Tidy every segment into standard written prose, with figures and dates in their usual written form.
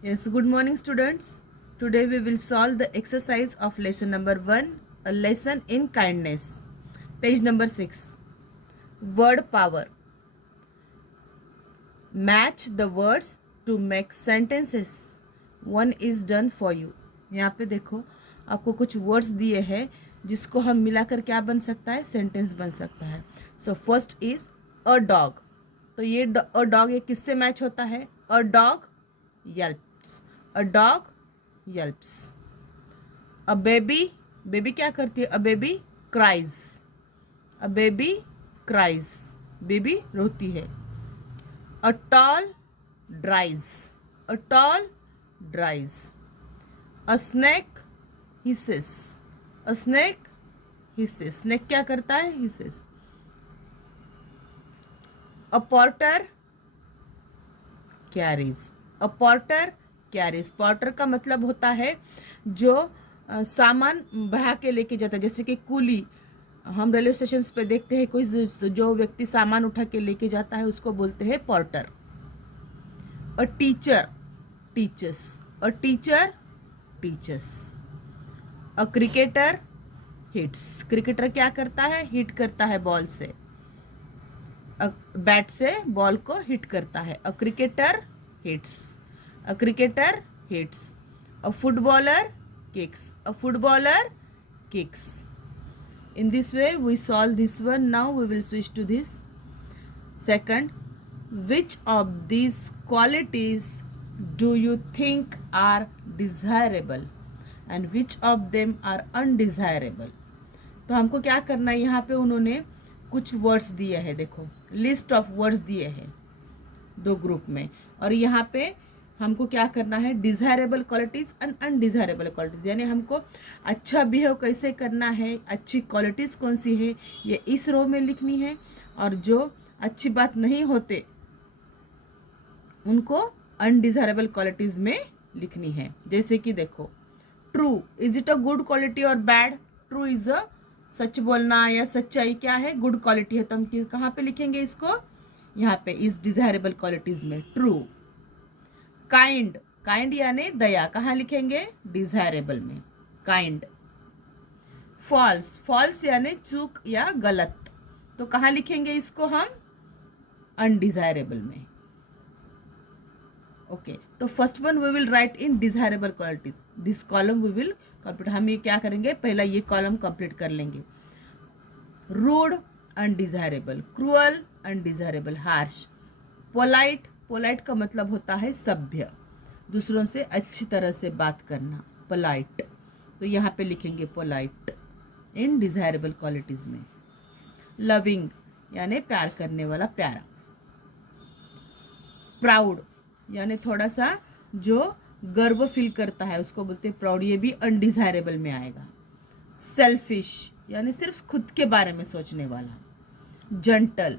Yes, good morning, students. Today we will solve the exercise of lesson number 1, a lesson in kindness. Page number 6. Word power. Match the words to make sentences. One is done for you. यहाँ पे देखो आपको कुछ words दिए हैं जिसको हम मिलाकर क्या बन सकता है, सेंटेंस बन सकता है. So first is a dog. तो ये अ डॉग ये किससे मैच होता है? A dog yelps. A dog yelps. A baby. Baby क्या करती है? A baby cries. A baby cries. Baby रोती है. A towel dries. A towel dries. A snake hisses. A snake hisses. Snake क्या करता है? Hisses. A porter carries. A porter carries. Porter का मतलब होता है जो सामान बहा के लेके जाता है, जैसे कि कुली. हम रेलवे स्टेशन पे देखते हैं कोई जो व्यक्ति सामान उठा के लेके जाता है उसको बोलते हैं Porter. A teacher teachers. A teacher teachers. A cricketer hits. Cricketer क्या करता है? हिट करता है बॉल से. बैट से बॉल को हिट करता है. A cricketer hits. A cricketer hits. A footballer kicks. A footballer kicks. In this way we solve this one. Now we will switch to this second. Which of these qualities do you think are desirable and which of them are undesirable? तो हमको क्या करना है, यहाँ पे उन्होंने कुछ words दिए हैं. देखो लिस्ट ऑफ वर्ड्स दिए हैं दो ग्रुप में, और यहाँ पे हमको क्या करना है? Desirable qualities and undesirable qualities. यानी हमको अच्छा बिहेव कैसे करना है, अच्छी क्वालिटीज़ कौन सी है, ये इस रो में लिखनी है. और जो अच्छी बात नहीं होते उनको अनडिज़ायरेबल क्वालिटीज़ में लिखनी है. जैसे कि देखो true. Is it a good quality और बैड? ट्रू इज अ सच बोलना या सच्चाई क्या है? गुड क्वालिटी है. तो हम कहाँ पे लिखेंगे इसको? यहाँ पे इस डिज़ायरेबल क्वालिटीज़ में ट्रू. काइंड. काइंड यानी दया, कहाँ लिखेंगे? डिज़ायरेबल में काइंड. फॉल्स. फॉल्स यानी चूक या गलत, तो कहाँ लिखेंगे इसको हम? अनडिज़ायरेबल में. ओके तो first one we will write in desirable qualities. This column we will complete. हम ये क्या करेंगे? पहला ये कॉलम कंप्लीट कर लेंगे. Rude undesirable. Cruel undesirable. Harsh. Polite. Polite का मतलब होता है सभ्य, दूसरों से अच्छी तरह से बात करना. पोलाइट. तो यहाँ पे लिखेंगे पोलाइट इन डिज़ायरेबल क्वालिटीज़ में. लविंग यानी प्यार करने वाला, प्यारा. प्राउड यानी थोड़ा सा जो गर्व फील करता है उसको बोलते हैं प्राउड. ये भी अनडिज़ायरेबल में आएगा. सेल्फिश यानी सिर्फ खुद के बारे में सोचने वाला. जंटल.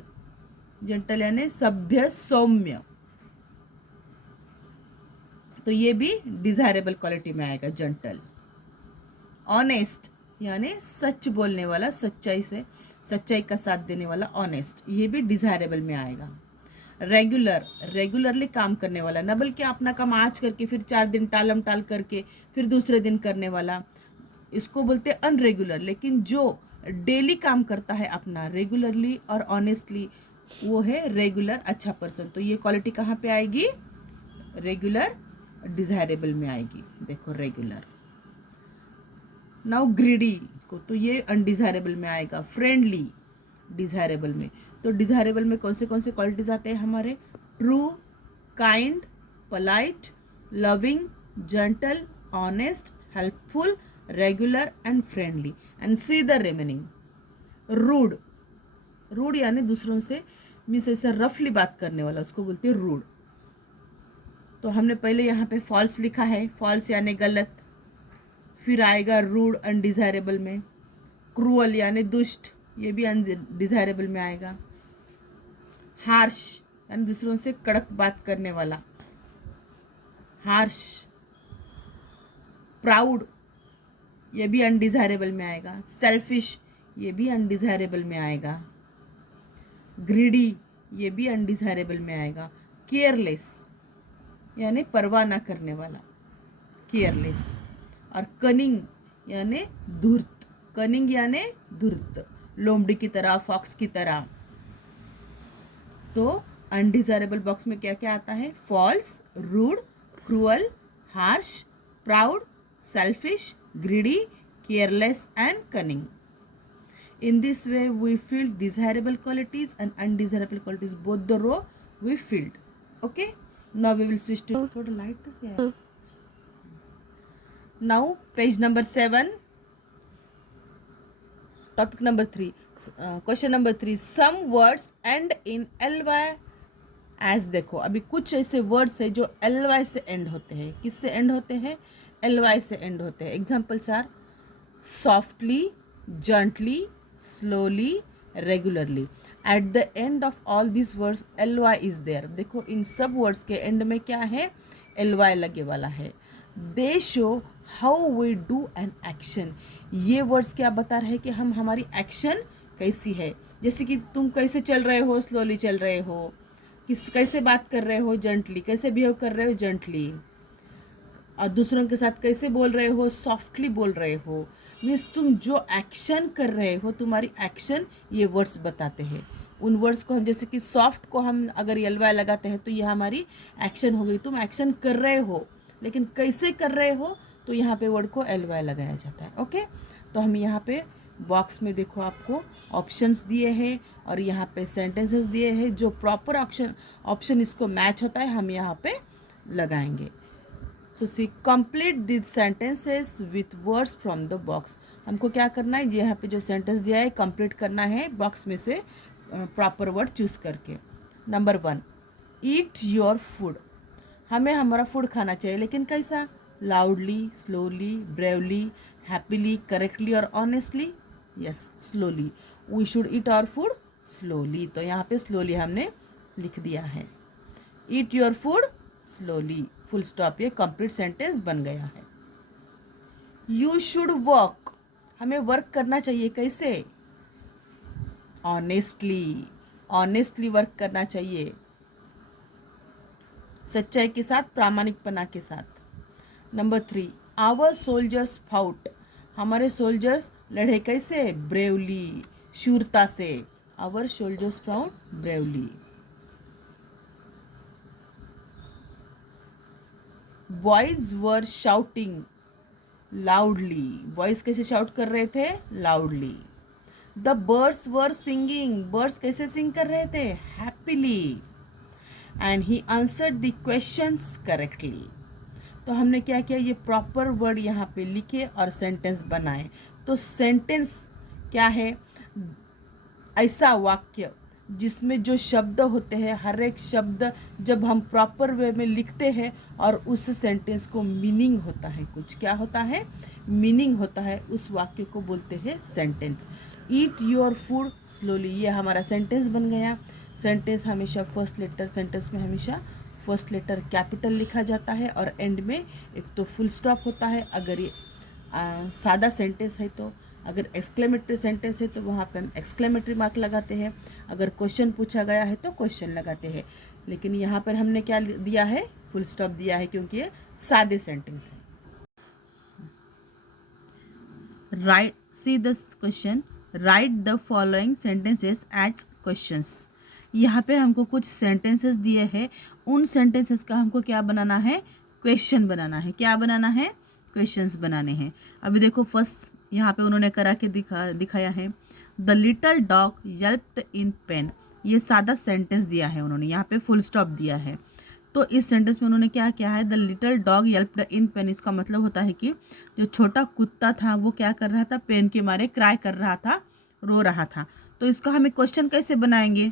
जंटल यानी सभ्य, सौम्य, तो ये भी डिज़ायरेबल क्वालिटी में आएगा, जंटल. ऑनेस्ट यानी सच बोलने वाला, सच्चाई का साथ देने वाला, ऑनेस्ट, ये भी डिज़ायरेबल में आएगा. रेगुलर. रेगुलरली काम करने वाला, न बल्कि अपना काम आज करके फिर 4 दिन टालम टाल करके फिर दूसरे दिन करने वाला, इसको बोलते हैं अनरेगुलर. लेकिन जो डेली काम करता है अपना रेगुलरली और ऑनेस्टली, वो है रेगुलर, अच्छा पर्सन. तो ये क्वालिटी कहाँ पे आएगी? रेगुलर डिज़ायरेबल में आएगी. देखो रेगुलर. नाउ ग्रीडी को, तो ये अनडिज़ायरेबल में आएगा. फ्रेंडली डिज़ायरेबल में. तो डिज़ायरेबल में कौन से क्वालिटीज़ आते हैं हमारे? True, kind, polite, loving, gentle, honest, helpful, regular and friendly. And see the remaining. Rude. Rude यानी दूसरों से मीन्स ऐसा रफली बात करने वाला, उसको बोलते हैं रूड. तो हमने पहले यहाँ पे फॉल्स लिखा है. फॉल्स यानी गलत. फिर आएगा रूड अनडिज़ायरेबल में. क्रूअल यानी दुष्ट, ये भी अनडिज़ायरेबल में आएगा. हार्श यानी दूसरों से कड़क बात करने वाला, हार्श. प्राउड, ये भी अनडिज़ायरेबल में आएगा. सेल्फिश, ये भी अनडिज़ायरेबल में आएगा. ग्रीडी, ये भी अनडिज़ायरेबल में आएगा. केयरलेस, यानी परवाह ना करने वाला, केयरलेस। और कनिंग यानी धूर्त, कनिंग यानी धूर्त, लोमड़ी की तरह, फॉक्स की तरह। तो अनडिजायरेबल बॉक्स में क्या क्या आता है? False, rude, cruel, harsh, proud, selfish, greedy, careless and cunning. In this way we filled desirable qualities and undesirable qualities, both the row we filled. Okay, now we will switch to थोड़ा light से है. Now page number 7, topic number 3, question number 3, some words end in ly as. देखो अभी कुछ ऐसे words है जो ly से एंड होते हैं. किससे एंड होते हैं? ly से एंड होते हैं. Examples are softly, gently, slowly, regularly. At the end of all these words ly is there. देखो इन सब वर्ड्स के एंड में क्या है? ly लगे वाला है. They show how we do an action. ये वर्ड्स क्या बता रहे हैं कि हम हमारी एक्शन कैसी है. जैसे कि तुम कैसे चल रहे हो? स्लोली चल रहे हो. कैसे बात कर रहे हो? जेंटली. कैसे बिहेव कर रहे हो? जेंटली. और दूसरों के साथ कैसे बोल रहे हो? सॉफ्टली बोल रहे हो. मीन्स तुम जो एक्शन कर रहे हो, तुम्हारी एक्शन ये वर्ड्स बताते हैं. उन वर्ड्स को हम, जैसे कि सॉफ्ट को हम अगर एलवाई लगाते हैं तो ये हमारी एक्शन हो गई. तुम एक्शन कर रहे हो लेकिन कैसे कर रहे हो, तो यहाँ पे वर्ड को एलवाई लगाया जाता है. ओके, तो हम यहाँ पे बॉक्स में देखो आपको ऑप्शंस दिए हैं और यहाँ पे सेंटेंसेस दिए हैं. जो प्रॉपर ऑप्शन इसको मैच होता है हम यहाँ पे लगाएंगे. So C complete these sentences with words from the box. हमको क्या करना है? यहाँ पे जो सेंटेंस दिया है कंप्लीट करना है बॉक्स में से प्रॉपर वर्ड चूज करके. Number 1, eat your food. हमें हमारा फूड खाना चाहिए, लेकिन कैसा? Loudly, slowly, bravely, happily, correctly और honestly. Yes, slowly. We should eat our food slowly. तो यहाँ पे स्लोली हमने लिख दिया है. Eat your food slowly, full stop. ये कंप्लीट सेंटेंस बन गया है. You should work. हमें वर्क करना चाहिए. कैसे? ऑनेस्टली. ऑनेस्टली वर्क करना चाहिए, सच्चाई के साथ, प्रामाणिकपना के साथ. Number 3, our soldiers fought. हमारे सोल्जर्स लड़े कैसे? ब्रेवली, शूरता से. Our soldiers fought bravely. Boys were shouting loudly. Boys कैसे शाउट कर रहे थे? Loudly. The birds were singing. Birds कैसे सिंग कर रहे थे? Happily. And he answered the questions correctly. तो हमने क्या किया? ये प्रॉपर वर्ड यहाँ पे लिखे और सेंटेंस बनाए. तो सेंटेंस क्या है? ऐसा वाक्य जिसमें जो शब्द होते हैं, हर एक शब्द जब हम प्रॉपर वे में लिखते हैं और उस सेंटेंस को मीनिंग होता है. कुछ क्या होता है? मीनिंग होता है. उस वाक्य को बोलते हैं sentence. Eat your food slowly, ये हमारा सेंटेंस बन गया. सेंटेंस हमेशा फर्स्ट लेटर, सेंटेंस में हमेशा फर्स्ट लेटर कैपिटल लिखा जाता है और एंड में एक तो फुल स्टॉप होता है. अगर ये सादा सेंटेंस है तो, अगर एक्सक्लेमेटरी सेंटेंस है तो वहाँ पे हम एक्सक्लेमेटरी मार्क लगाते हैं. अगर क्वेश्चन पूछा गया है तो क्वेश्चन लगाते हैं. लेकिन यहाँ पर हमने क्या दिया है? फुल स्टॉप दिया है, क्योंकि ये सादे सेंटेंस है. Right, see this question. Write the following sentences as questions. यहाँ पे हमको कुछ सेंटेंसेस दिए हैं. उन सेंटेंसेस का हमको क्या बनाना है? क्वेश्चन बनाना है. क्या बनाना है? क्वेश्चंस बनाने हैं. अभी देखो फर्स्ट यहाँ पे उन्होंने करा के दिखाया है. The little dog yelped in pain. ये सादा सेंटेंस दिया है उन्होंने, यहाँ पे फुल स्टॉप दिया है. तो इस सेंटेंस में उन्होंने क्या किया है? The little dog yelped in pain. इसका मतलब होता है कि जो छोटा कुत्ता था वो क्या कर रहा था? पेन के मारे क्राई कर रहा था, रो रहा था. तो इसका हमें क्वेश्चन कैसे बनाएंगे?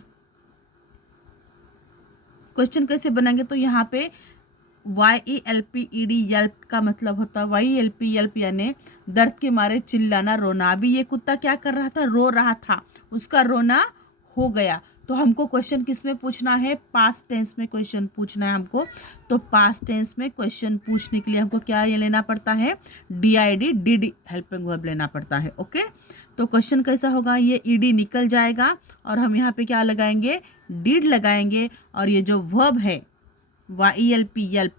क्वेश्चन कैसे बनाएंगे? तो यहाँ पे YELPED यल्प का मतलब होता है YELP यल्प यानी दर्द के मारे चिल्लाना, रोना. अभी ये कुत्ता क्या कर रहा था? रो रहा था, उसका रोना हो गया. तो हमको क्वेश्चन किस में पूछना है? पास्ट टेंस में क्वेश्चन पूछना है हमको. तो पास्ट टेंस में क्वेश्चन पूछने के लिए हमको क्या ये लेना पड़ता है? DID, डिड हेल्पिंग वर्ब लेना पड़ता है. ओके, तो क्वेश्चन कैसा होगा? ये ED निकल जाएगा और हम यहाँ पे क्या लगाएंगे? डिड लगाएंगे. और ये जो वर्ब है YELP यल्प,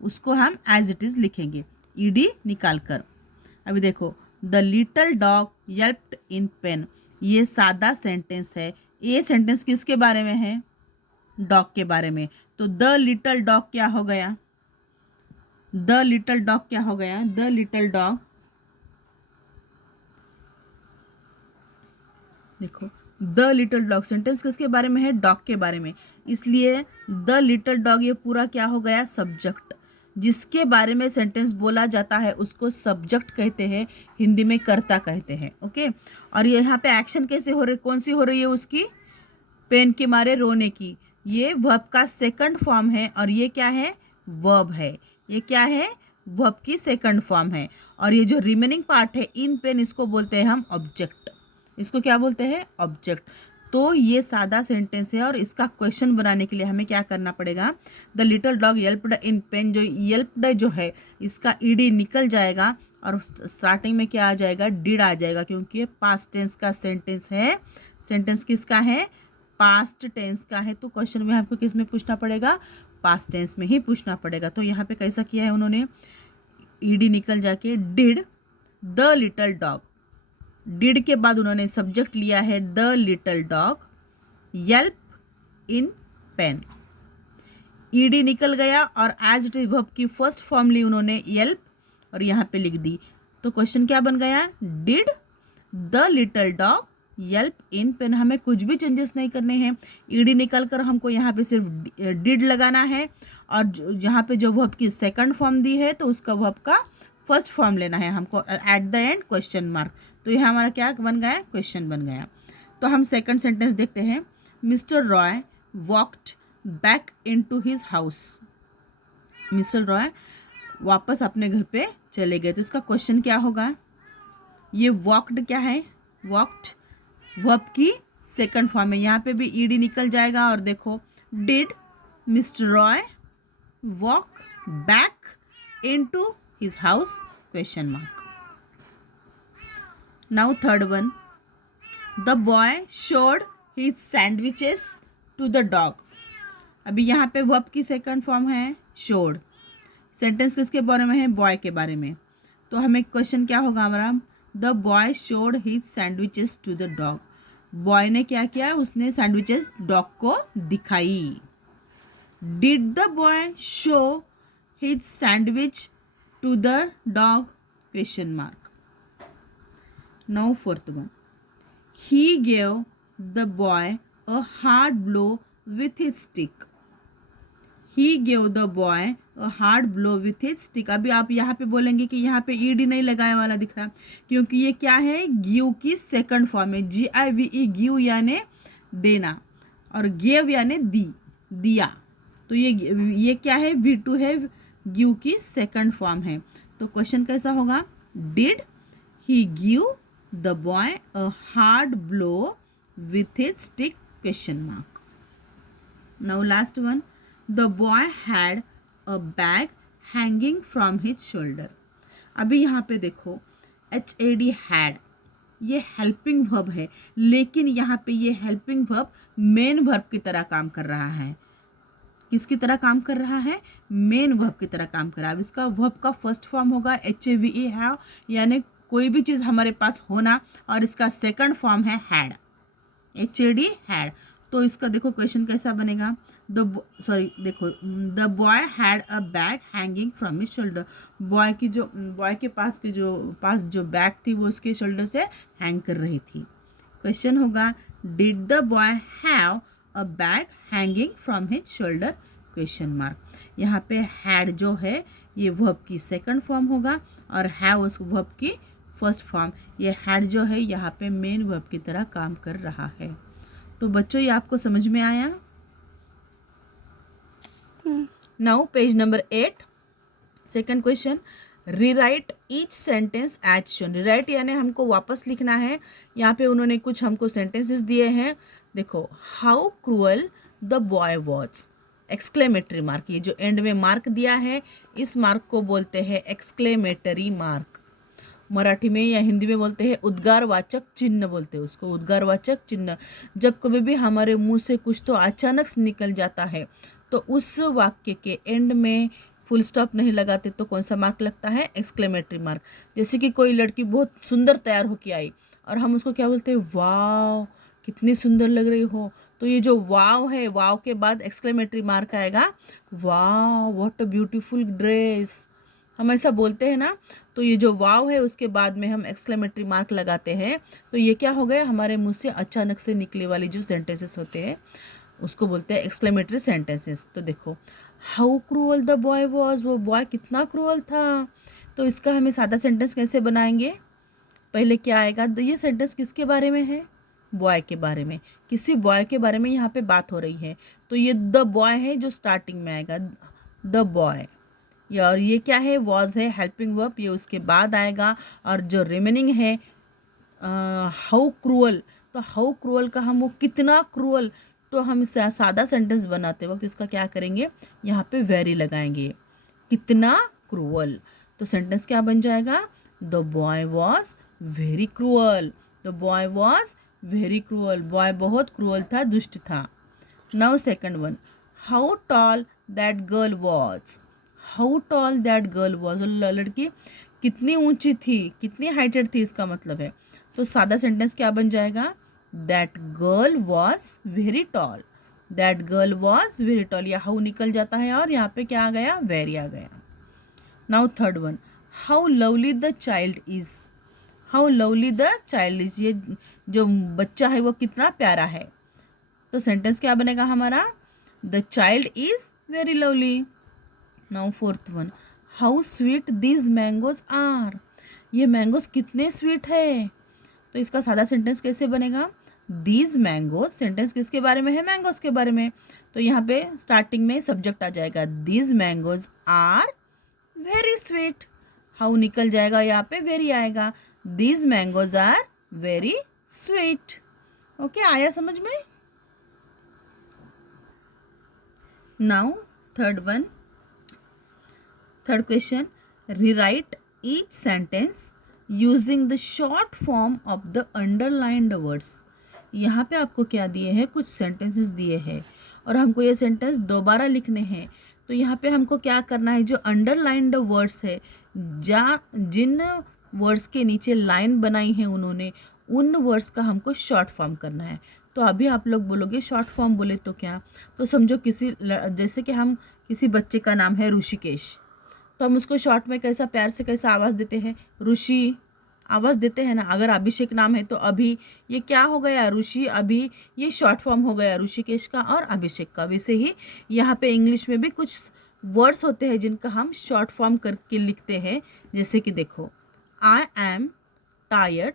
उसको हम एज इट इज़ लिखेंगे ईडी निकाल कर। अभी देखो, the little dog helped in pain, ये सादा सेंटेंस है। ये सेंटेंस किसके बारे में है? डॉग के बारे में। तो द लिटल डॉग क्या हो गया? द लिटल डॉग क्या हो गया? द लिटल डॉग, देखो द लिटल डॉग सेंटेंस किसके बारे में है? डॉग के बारे में, इसलिए द लिटल डॉग ये पूरा क्या हो गया? सब्जेक्ट। जिसके बारे में सेंटेंस बोला जाता है उसको सब्जेक्ट कहते हैं, हिंदी में कर्ता कहते हैं। ओके, और ये यहाँ पे एक्शन कैसे हो रही, कौन सी हो रही है उसकी? पेन के मारे रोने की। ये वर्ब का सेकंड फॉर्म है और ये क्या है? वर्ब है। ये क्या है? वर्ब की सेकंड फॉर्म है। और ये जो रिमेनिंग पार्ट है इन पेन, इसको बोलते हैं हम ऑब्जेक्ट। इसको क्या बोलते हैं? ऑब्जेक्ट। तो ये सादा सेंटेंस है और इसका क्वेश्चन बनाने के लिए हमें क्या करना पड़ेगा? The little dog helped in pen, जो हेल्प्ड जो है इसका ईडी निकल जाएगा और स्टार्टिंग में क्या आ जाएगा? डिड आ जाएगा, क्योंकि ये पास्ट टेंस का सेंटेंस है। सेंटेंस किसका है? पास्ट टेंस का है। तो क्वेश्चन में आपको किस में पूछना पड़ेगा? पास्ट टेंस में ही पूछना पड़ेगा। तो यहाँ पे कैसा किया है उन्होंने? ईडी निकल जाके did the little dog, did के बाद उन्होंने सब्जेक्ट लिया है the little dog help in pen. ED निकल गया और एज इट इज वर्ब की फर्स्ट फॉर्म ली उन्होंने हेल्प और यहाँ पे लिख दी। तो क्वेश्चन क्या बन गया? Did the little dog help in pen. हमें कुछ भी चेंजेस नहीं करने हैं। ईडी निकल कर हमको यहाँ पे सिर्फ डिड लगाना है और यहाँ पे जो वर्ब की सेकंड फॉर्म दी है तो उसका वर्ब का फर्स्ट फॉर्म लेना है हमको, at the end question mark. तो यह हमारा क्या बन गया? क्वेश्चन बन गया। तो हम सेकंड सेंटेंस देखते हैं। Mister Roy walked back into his house. Mister Roy वापस अपने घर पे चले गए। तो इसका क्वेश्चन क्या होगा? ये वॉक्ड क्या है? वॉक्ड वर्ब की सेकंड फॉर्म है। यहाँ पे भी ईडी निकल जाएगा और देखो, did mister Roy walk back into his house? Question mark. Now third one, the boy showed his sandwiches to the dog. अभी यहाँ पे वर्ब की सेकंड फॉर्म है showed। सेंटेंस किसके बारे में है? बॉय के बारे में। तो हमें क्वेश्चन क्या होगा हमारा? The boy showed his sandwiches to the dog. Boy ने क्या किया? उसने सैंडविचेस डॉग को दिखाई। Did the boy show his sandwich to the dog? Question mark. Now fourth one, he gave the boy a hard blow with his stick. He gave the boy a hard blow with his stick. अभी आप यहाँ पे बोलेंगे कि यहाँ पे ED नहीं लगाए वाला दिख रहा, क्योंकि ये क्या है? गिव की सेकंड फॉर्म है। GIVE, गिव यानी देना और गिव यानी दिया। तो ये क्या है? V2 है, गिव की सेकंड फॉर्म है। तो क्वेश्चन कैसा होगा? Did he give the boy a hard blow with his stick? Question mark. Now last one, the boy had a bag hanging from his shoulder. अभी यहाँ पे देखो, HAD had, ये हेल्पिंग वर्ब है, लेकिन यहाँ पे ये हेल्पिंग वर्ब मेन वर्ब की तरह काम कर रहा है। किसकी तरह काम कर रहा है? मेन वर्ब की तरह काम कर रहा है। इसका वर्ब का फर्स्ट फॉर्म होगा HAVE have, यानी कोई भी चीज़ हमारे पास होना, और इसका सेकंड फॉर्म है हैड, HAD हैड। तो इसका देखो क्वेश्चन कैसा बनेगा? देखो, the boy had a bag hanging from his shoulder. Boy के पास जो बैग थी वो उसके शोल्डर से हैंग कर रही थी। क्वेश्चन होगा, did the boy have a bag hanging from his shoulder? Question mark. यहाँ पे हैड जो है ये वर्ब की सेकंड फॉर्म होगा और हैव उस वर्ब की फर्स्ट फॉर्म। ये हैड जो है यहाँ पे मेन वर्ब की तरह काम कर रहा है। तो बच्चों, ये आपको समझ में आया? Now page number 8, second question, rewrite each sentence as shown. Rewrite यानी हमको वापस लिखना है। यहाँ पे उन्होंने कुछ हमको सेंटेंसेस दिए हैं। देखो, how cruel the boy was, exclamatory mark. ये जो एंड में मार्क दिया है इस मार्क को बोलते हैं एक्सक्लेमेटरी मार्क। मराठी में या हिंदी में बोलते हैं उद्गारवाचक चिन्ह, बोलते हैं उसको उद्गारवाचक चिन्ह। जब कभी भी हमारे मुंह से कुछ तो अचानक से निकल जाता है तो उस वाक्य के एंड में फुल स्टॉप नहीं लगाते तो कौन सा मार्क लगता है? Exclamatory mark. जैसे कि कोई लड़की बहुत सुंदर तैयार होके आई और हम उसको क्या बोलते हैं? वाव, कितनी सुंदर लग रही हो। तो ये जो वाव है, वाव के बाद एक्सक्लेमेटरी मार्क आएगा, वाव व्हाट अ ब्यूटीफुल ड्रेस, हम ऐसा बोलते हैं ना। तो ये जो वाव है उसके बाद में हम एक्सक्लेमेटरी मार्क लगाते हैं। तो ये क्या हो गया? हमारे मुंह से अचानक से निकले वाली जो सेंटेंसेस होते हैं उसको बोलते हैं एक्सक्लेमेटरी सेंटेंसेस। तो देखो, how cruel the boy was, वो बॉय कितना क्रूअल था। तो इसका हमें सादा सेंटेंस कैसे बनाएंगे? पहले क्या आएगा? तो ये सेंटेंस किसके बारे में है? बॉय के बारे में। किसी बॉय के बारे में यहाँ पे बात हो रही है। तो ये द बॉय है जो स्टार्टिंग में आएगा, द बॉय। और ये क्या है? वॉज है, हेल्पिंग वर्ब, ये उसके बाद आएगा। और जो रिमेनिंग है हाउ क्रूअल, तो हाउ क्रूअल का हम वो कितना क्रूअल, तो हम सादा सेंटेंस बनाते वक्त इसका क्या करेंगे? यहाँ पे वेरी लगाएंगे, कितना क्रूअल। तो सेंटेंस क्या बन जाएगा? The boy was very cruel, the boy was very cruel, boy बहुत क्रूअल था, दुष्ट था। Now second one, how tall that girl was, how tall that girl was, लड़की कितनी ऊंची थी, कितनी हाइटेड थी, इसका मतलब है। तो सादा सेंटेंस क्या बन जाएगा? That girl was very tall, that girl was very tall. या हाउ निकल जाता है और यहाँ पे क्या आ गया? वेरी आ गया। Now third one, how lovely the child is, how lovely the child is, ये जो बच्चा है वो कितना प्यारा है। तो सेंटेंस क्या बनेगा हमारा? The child is very lovely. Now fourth one, how sweet these mangoes are, ये मैंगोज कितने स्वीट है। तो इसका सादा सेंटेंस कैसे बनेगा? दीज मैंगोज, सेंटेंस किसके बारे में है? मैंगोज के बारे में। तो यहाँ पे स्टार्टिंग में सब्जेक्ट आ जाएगा, these mangoes are very sweet. How निकल जाएगा, यहाँ पे वेरी आएगा, these mangoes are very sweet. Okay, आया समझ में? Now third one, third question, rewrite each sentence using the short form of the underlined words। यहाँ पे आपको क्या दिए हैं? कुछ सेंटेंसेस दिए हैं और हमको ये सेंटेंस दोबारा लिखने हैं। तो यहाँ पे हमको क्या करना है? जो अंडरलाइंड वर्ड्स है, जिन वर्ड्स के नीचे लाइन बनाई है उन्होंने, उन वर्ड्स का हमको शॉर्ट फॉर्म करना है। तो अभी आप लोग बोलोगे शॉर्ट फॉर्म बोले तो क्या? तो समझो जैसे कि हम किसी बच्चे का नाम है ऋषिकेश, तो हम उसको शॉर्ट में कैसा प्यार से कैसा आवाज़ देते हैं? ऋषि आवाज़ देते हैं ना। अगर अभिषेक नाम है तो अभी, ये क्या हो गया? ऋषि, अभी, ये शॉर्ट फॉर्म हो गया ऋषिकेश का और अभिषेक का। वैसे ही यहाँ पे इंग्लिश में भी कुछ वर्ड्स होते हैं जिनका हम शॉर्ट फॉर्म करके लिखते हैं। जैसे कि देखो, I am tired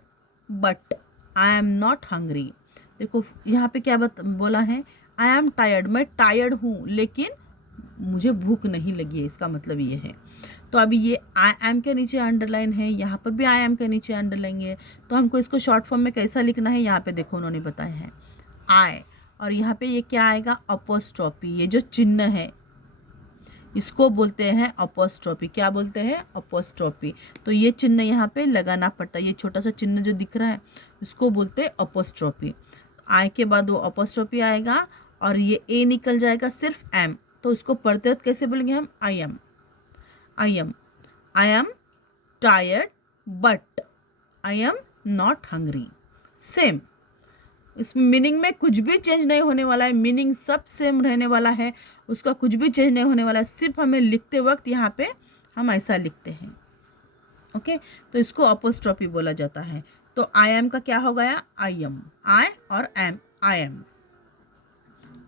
but I am not hungry. देखो यहाँ पे क्या बोला है? आई एम टायर्ड, मैं टायर्ड हूँ लेकिन मुझे भूख नहीं लगी है, इसका मतलब ये है। तो अभी ये आई एम के नीचे अंडरलाइन है, यहाँ पर भी आई एम के नीचे अंडरलाइन है। तो हमको इसको शॉर्ट फॉर्म में कैसा लिखना है? यहाँ पे देखो उन्होंने बताया है आई, और यहाँ पे ये क्या आएगा? अपोस्ट्रोफी। ये जो चिन्ह है इसको बोलते हैं अपोस्ट्रोफी। क्या बोलते हैं? अपोस्ट्रोफी। तो ये चिन्ह यहाँ पे लगाना पड़ता है, ये छोटा सा चिन्ह जो दिख रहा है इसको बोलते हैं अपोस्ट्रोफी। आई के बाद वो अपोस्ट्रोफी आएगा और ये ए निकल जाएगा, सिर्फ एम। तो उसको पढ़ते वक्त कैसे बोलेंगे हम? आई am, I am, I am tired but I am not hungry. Same, इसमें मीनिंग में कुछ भी चेंज नहीं होने वाला है, मीनिंग सब सेम रहने वाला है, उसका कुछ भी चेंज नहीं होने वाला है। सिर्फ हमें लिखते वक्त यहाँ पे हम ऐसा लिखते हैं। ओके, तो इसको अपोस्ट्रोफी बोला जाता है। तो आई एम का क्या हो गया? आई एम, आई और M, I am.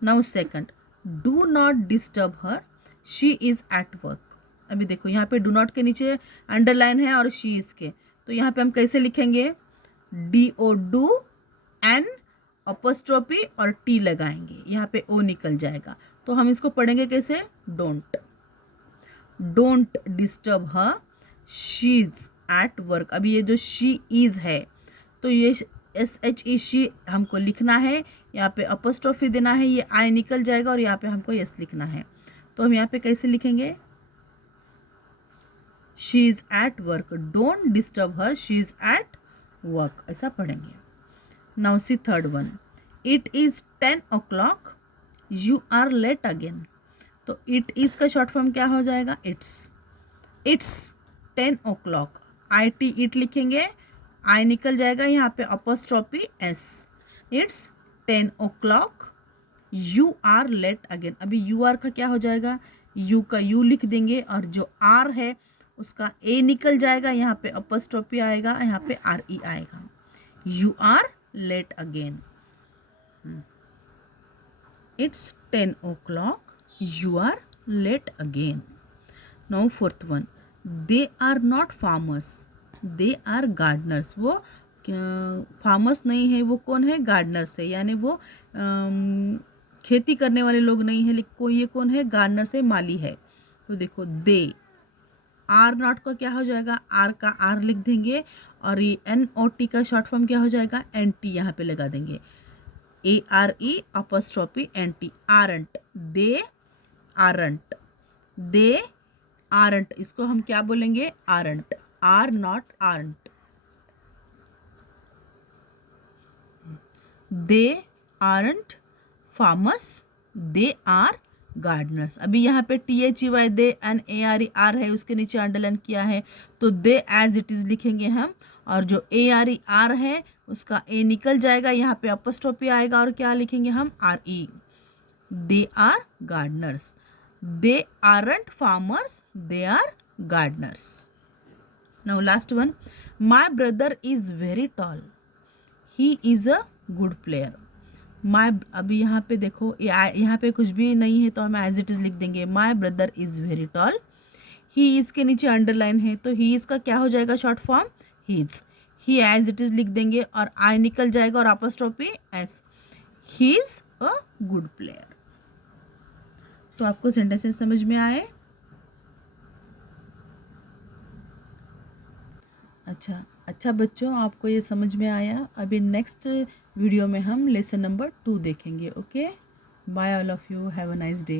Now second, do not disturb her, she is at work. अभी देखो यहाँ पे डू नॉट के नीचे अंडरलाइन है और शी इज़ के, तो यहाँ पे हम कैसे लिखेंगे? D O, do, N apostrophe और टी लगाएंगे, यहाँ पे ओ निकल जाएगा। तो हम इसको पढ़ेंगे कैसे? Don't, don't disturb her, she is at work. अभी ये जो शी इज़ है तो ये SHE शी हमको लिखना है, यहाँ पे अपोस्ट्रोफी देना है, ये आई निकल जाएगा और यहाँ पे हमको यस लिखना है। तो हम यहाँ पे कैसे लिखेंगे? She is at work, don't disturb her, she is at work, ऐसा पढ़ेंगे। Now see third one, it is 10 o'clock, you are late again. तो इट इज़ का शॉर्ट फॉर्म क्या हो जाएगा, इट्स 10 o'clock। IT इट लिखेंगे, आई निकल जाएगा यहाँ पे apostrophe S, it's 10 o'clock, you are late again. अभी यू आर का क्या हो जाएगा, यू का यू लिख देंगे और जो आर है उसका ए निकल जाएगा, यहाँ पे अपोस्ट्रोफी आएगा, यहाँ पे RE आएगा, you are late again. It's 10 o'clock, you are late again. Now fourth one, they are not farmers, they are gardeners. वो फार्मर्स नहीं है, वो कौन है, गार्डनर्स है, यानी वो खेती करने वाले लोग नहीं है, लेकिन ये कौन है, गार्डनर से माली है। तो देखो दे, आर नॉट का क्या हो जाएगा, आर का आर लिख देंगे और ये NOT का शॉर्ट फॉर्म क्या हो जाएगा, NT यहाँ पे लगा देंगे, ARE apostrophe NT, aren't, they aren't, they aren't, इसको हम क्या बोलेंगे, aren't, are not aren't. They aren't farmers, they are gardeners. अभी यहाँ पे THEY दे NARE आर है, उसके नीचे अंडरलाइन किया है, तो दे एज इट इज़ लिखेंगे हम, और जो ARE आर है उसका ए निकल जाएगा, यहाँ पे अपोस्ट्रोफी आएगा और क्या लिखेंगे हम, RE, they are gardeners. They aren't farmers, they are gardeners. Now last one, my brother is very tall, he is a good player. My, अभी यहाँ पे देखो यहाँ पे कुछ भी नहीं है तो हम एज इट इज़ लिख देंगे, माई brother is very tall, he is के नीचे अंडरलाइन है, तो ही इज़ का क्या हो जाएगा short form, he's, he as it is लिख देंगे और आई निकल जाएगा और apostrophe S, he is a good player. तो आपको सेंटेंसेस समझ में आए? अच्छा बच्चों, आपको ये समझ में आया। अभी नेक्स्ट वीडियो में हम लेसन नंबर 2 देखेंगे। Okay, bye all of you, have a nice day.